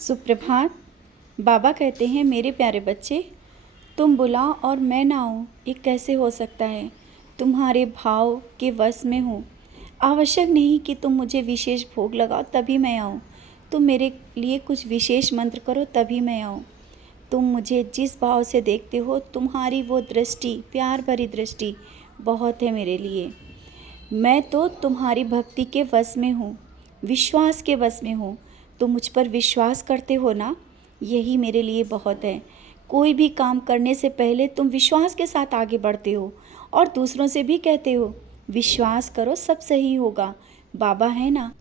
सुप्रभात। बाबा कहते हैं, मेरे प्यारे बच्चे, तुम बुलाओ और मैं ना आऊँ, ये कैसे हो सकता है। तुम्हारे भाव के वश में हूँ। आवश्यक नहीं कि तुम मुझे विशेष भोग लगाओ तभी मैं आऊँ। तुम मेरे लिए कुछ विशेष मंत्र करो तभी मैं आऊँ। तुम मुझे जिस भाव से देखते हो, तुम्हारी वो दृष्टि, प्यार भरी दृष्टि बहुत है मेरे लिए। मैं तो तुम्हारी भक्ति के वश में हूँ, विश्वास के वश में हूँ। तुम मुझ पर विश्वास करते हो ना, यही मेरे लिए बहुत है। कोई भी काम करने से पहले तुम विश्वास के साथ आगे बढ़ते हो और दूसरों से भी कहते हो विश्वास करो, सब सही होगा। बाबा है ना,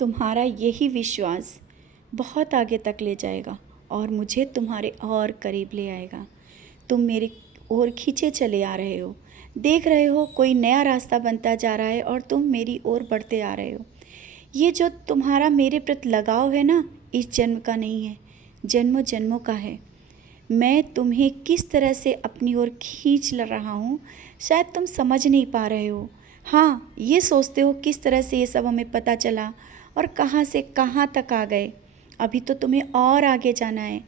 तुम्हारा यही विश्वास बहुत आगे तक ले जाएगा और मुझे तुम्हारे और करीब ले आएगा। तुम मेरी ओर खींचे चले आ रहे हो, देख रहे हो कोई नया रास्ता बनता जा रहा है और तुम मेरी ओर बढ़ते आ रहे हो। ये जो तुम्हारा मेरे प्रति लगाव है ना, इस जन्म का नहीं है, जन्मों जन्मों का है। मैं तुम्हें किस तरह से अपनी ओर खींच रहा हूँ, शायद तुम समझ नहीं पा रहे हो। हाँ, ये सोचते हो किस तरह से ये सब हमें पता चला और कहाँ से कहाँ तक आ गए। अभी तो तुम्हें और आगे जाना है,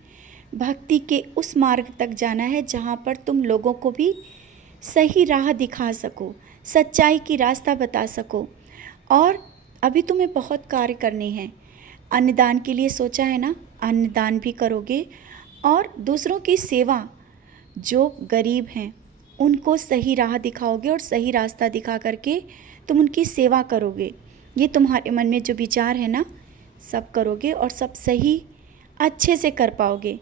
भक्ति के उस मार्ग तक जाना है जहाँ पर तुम लोगों को भी सही राह दिखा सको, सच्चाई की रास्ता बता सको। और अभी तुम्हें बहुत कार्य करने हैं। अन्नदान के लिए सोचा है ना, अन्नदान भी करोगे और दूसरों की सेवा, जो गरीब हैं उनको सही राह दिखाओगे और सही रास्ता दिखा करके तुम उनकी सेवा करोगे। ये तुम्हारे मन में जो विचार है ना, सब करोगे और सब सही अच्छे से कर पाओगे।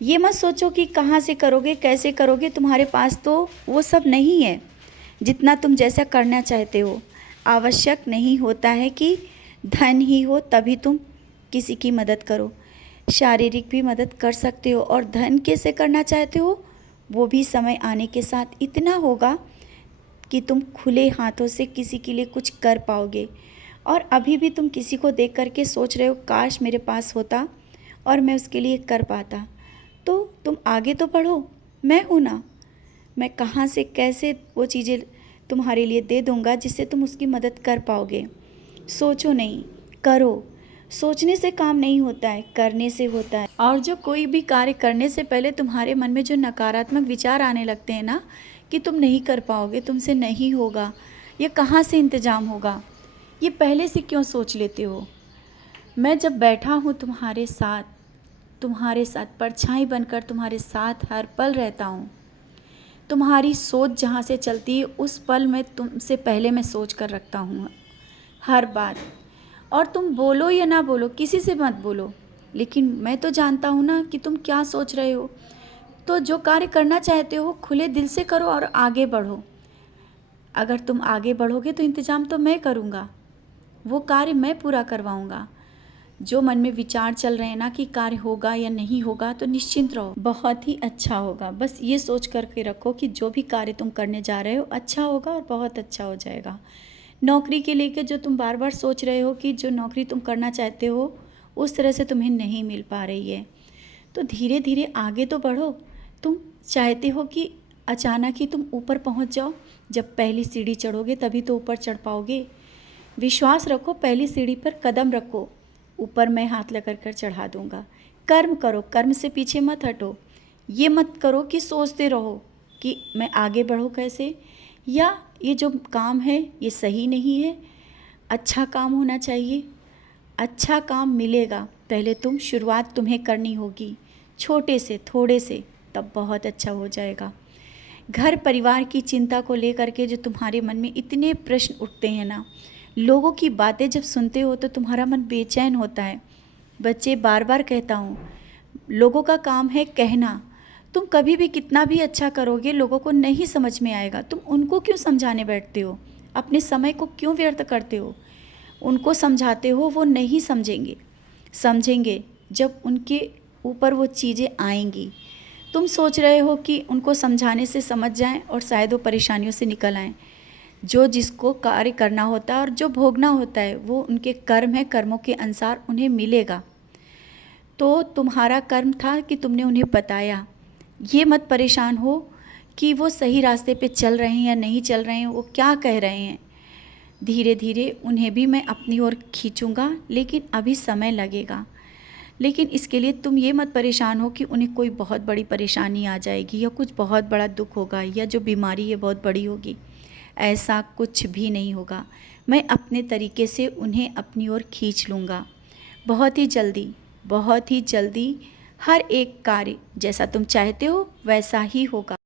ये मत सोचो कि कहाँ से करोगे, कैसे करोगे, तुम्हारे पास तो वो सब नहीं है जितना तुम जैसा करना चाहते हो। आवश्यक नहीं होता है कि धन ही हो तभी तुम किसी की मदद करो। शारीरिक भी मदद कर सकते हो और धन कैसे करना चाहते हो, वो भी समय आने के साथ इतना होगा कि तुम खुले हाथों से किसी के लिए कुछ कर पाओगे। और अभी भी तुम किसी को देख करके सोच रहे हो काश मेरे पास होता और मैं उसके लिए कर पाता। तो तुम आगे तो बढ़ो, मैं हूँ ना, मैं कहाँ से कैसे वो चीज़ें तुम्हारे लिए दे दूँगा जिससे तुम उसकी मदद कर पाओगे। सोचो नहीं, करो। सोचने से काम नहीं होता है, करने से होता है। और जो कोई भी कार्य करने से पहले तुम्हारे मन में जो नकारात्मक विचार आने लगते हैं ना, कि तुम नहीं कर पाओगे, तुमसे नहीं होगा, ये कहाँ से इंतज़ाम होगा, ये पहले से क्यों सोच लेते हो। मैं जब बैठा हूँ तुम्हारे साथ परछाई बनकर तुम्हारे साथ हर पल रहता हूँ। तुम्हारी सोच जहाँ से चलती है उस पल में तुमसे पहले मैं सोच कर रखता हूँ हर बात। और तुम बोलो या ना बोलो, किसी से मत बोलो, लेकिन मैं तो जानता हूँ ना कि तुम क्या सोच रहे हो। तो जो कार्य करना चाहते हो खुले दिल से करो और आगे बढ़ो। अगर तुम आगे बढ़ोगे तो इंतज़ाम तो मैं करूँगा, वो कार्य मैं पूरा करवाऊँगा। जो मन में विचार चल रहे हैं ना कि कार्य होगा या नहीं होगा, तो निश्चिंत रहो, बहुत ही अच्छा होगा। बस ये सोच करके रखो कि जो भी कार्य तुम करने जा रहे हो अच्छा होगा और बहुत अच्छा हो जाएगा। नौकरी के लेके जो तुम बार बार सोच रहे हो कि जो नौकरी तुम करना चाहते हो उस तरह से तुम्हें नहीं मिल पा रही है, तो धीरे धीरे आगे तो बढ़ो। तुम चाहते हो कि अचानक ही तुम ऊपर पहुंच जाओ, जब पहली सीढ़ी चढ़ोगे तभी तो ऊपर चढ़ पाओगे। विश्वास रखो, पहली सीढ़ी पर कदम रखो, ऊपर मैं हाथ लगा कर चढ़ा दूंगा। कर्म करो, कर्म से पीछे मत हटो। ये मत करो कि सोचते रहो कि मैं आगे बढ़ूँ कैसे, या ये जो काम है ये सही नहीं है, अच्छा काम होना चाहिए। अच्छा काम मिलेगा, पहले शुरुआत तुम्हें करनी होगी, छोटे से थोड़े से, तब बहुत अच्छा हो जाएगा। घर परिवार की चिंता को लेकर के जो तुम्हारे मन में इतने प्रश्न उठते हैं ना, लोगों की बातें जब सुनते हो तो तुम्हारा मन बेचैन होता है। बच्चे, बार बार कहता हूँ, लोगों का काम है कहना। तुम कभी भी कितना भी अच्छा करोगे, लोगों को नहीं समझ में आएगा। तुम उनको क्यों समझाने बैठते हो, अपने समय को क्यों व्यर्थ करते हो। उनको समझाते हो, वो नहीं समझेंगे। समझेंगे जब उनके ऊपर वो चीज़ें आएंगी। तुम सोच रहे हो कि उनको समझाने से समझ जाएं और शायद वो परेशानियों से निकल आएं। जो जिसको कार्य करना होता है और जो भोगना होता है वो उनके कर्म है, कर्मों के अनुसार उन्हें मिलेगा। तो तुम्हारा कर्म था कि तुमने उन्हें बताया। ये मत परेशान हो कि वो सही रास्ते पे चल रहे हैं या नहीं चल रहे हैं, वो क्या कह रहे हैं। धीरे धीरे उन्हें भी मैं अपनी ओर खींचूँगा, लेकिन अभी समय लगेगा। लेकिन इसके लिए तुम ये मत परेशान हो कि उन्हें कोई बहुत बड़ी परेशानी आ जाएगी या कुछ बहुत बड़ा दुख होगा या जो बीमारी है बहुत बड़ी होगी। ऐसा कुछ भी नहीं होगा। मैं अपने तरीके से उन्हें अपनी ओर खींच लूँगा। बहुत ही जल्दी हर एक कार्य जैसा तुम चाहते हो वैसा ही होगा।